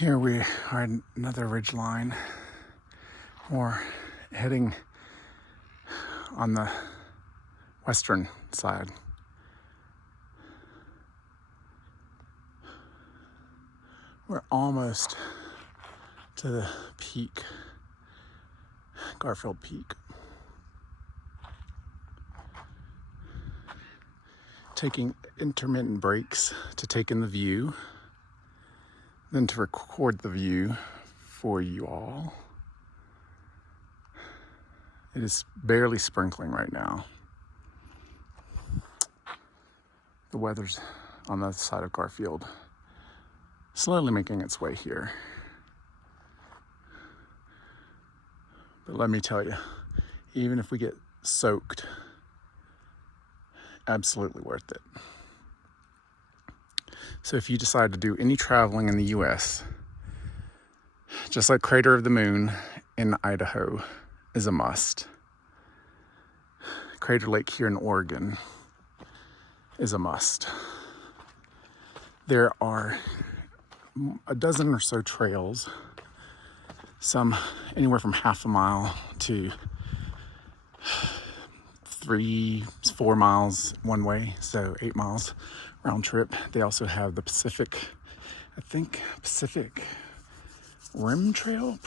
Here we are at another ridge line. We're heading on the western side. We're almost to the peak, Garfield Peak. Taking intermittent breaks to take in the view, then to record the view for you all. It is barely sprinkling right now. The weather's on the other side of Garfield, slowly making its way here. But let me tell you, even if we get soaked, absolutely worth it. So if you decide to do any traveling in the US, just like Crater of the Moon in Idaho is a must, Crater Lake here in Oregon is a must. There are a dozen or so trails, some anywhere from half a mile to 3-4 miles one way, so 8 miles round trip. They also have the Pacific Rim Trail,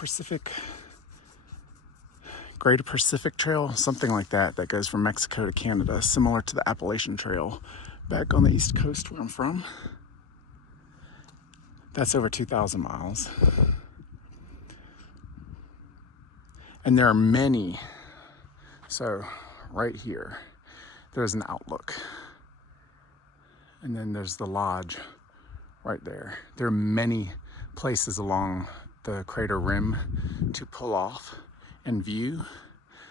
Greater Pacific Trail, something like that, that goes from Mexico to Canada, similar to the Appalachian Trail back on the East Coast where I'm from. That's over 2,000 miles. And there are many. So right here, there's an outlook. And then there's the lodge right there. There are many places along the crater rim to pull off and view,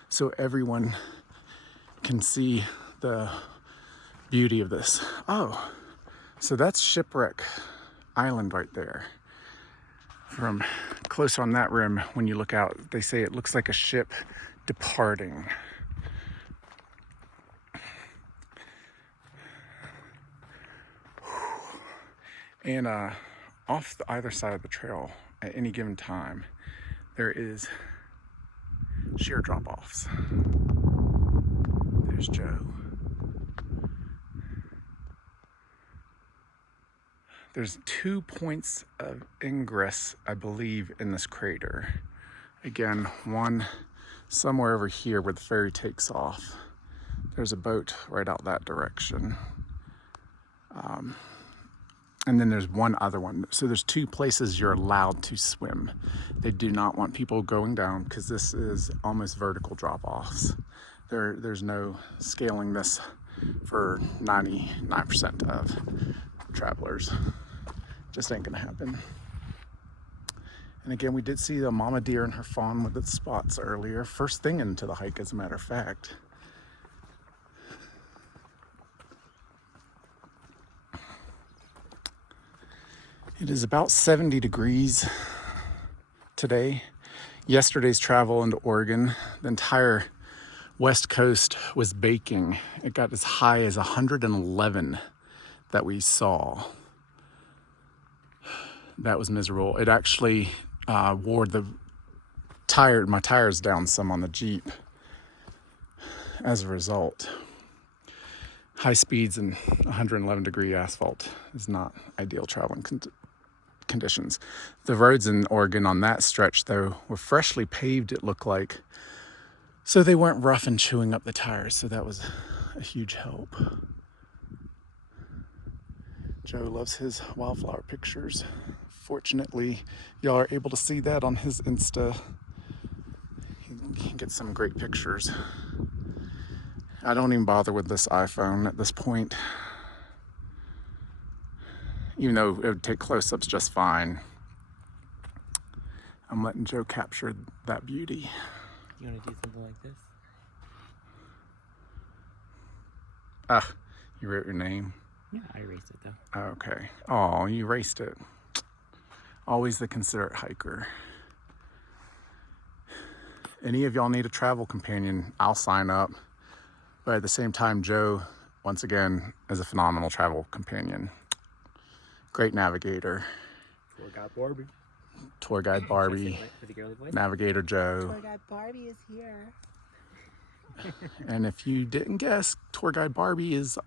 so everyone can see the beauty of this. Oh, so that's Shipwreck Island right there. From close on that rim, when you look out, they say it looks like a ship departing. And off the either side of the trail at any given time, there is sheer drop-offs. There's Joe. There's 2 points of ingress, I believe, in this crater. Again, one somewhere over here where the ferry takes off. There's a boat right out that direction. And then there's one other one. So there's 2 places you're allowed to swim. They do not want people going down because this is almost vertical drop-offs. There's no scaling this for 99% of travelers. Just ain't gonna happen. And again, we did see the mama deer and her fawn with its spots earlier. First thing into the hike, as a matter of fact. It is about 70 degrees today. Yesterday's travel into Oregon, the entire West Coast was baking. It got as high as 111 that we saw. That was miserable. It actually wore my tires down some on the Jeep as a result. High speeds and 111 degree asphalt is not ideal traveling conditions. The roads in Oregon on that stretch, though, were freshly paved, it looked like, so they weren't rough and chewing up the tires, so that was a huge help. Joe loves his wildflower pictures. Fortunately, y'all are able to see that on his Insta. He gets some great pictures. I don't even bother with this iPhone at this point, even though it would take close-ups just fine. I'm letting Joe capture that beauty. You want to do something like this? You wrote your name? Yeah, I erased it though. Okay. Oh, you erased it. Always the considerate hiker. Any of y'all need a travel companion, I'll sign up. But at the same time, Joe, once again, is a phenomenal travel companion. Great navigator. Forgot Barbie. Tour guide Barbie, With a girly voice? Navigator Joe. Tour guide Barbie is here. And if you didn't guess, tour guide Barbie is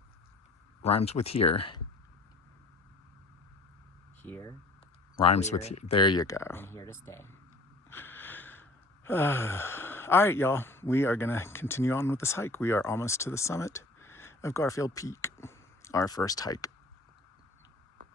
rhymes with here. Here. Rhymes with Clear. here. There you go. And here to stay. All right, y'all. We are going to continue on with this hike. We are almost to the summit of Garfield Peak, our first hike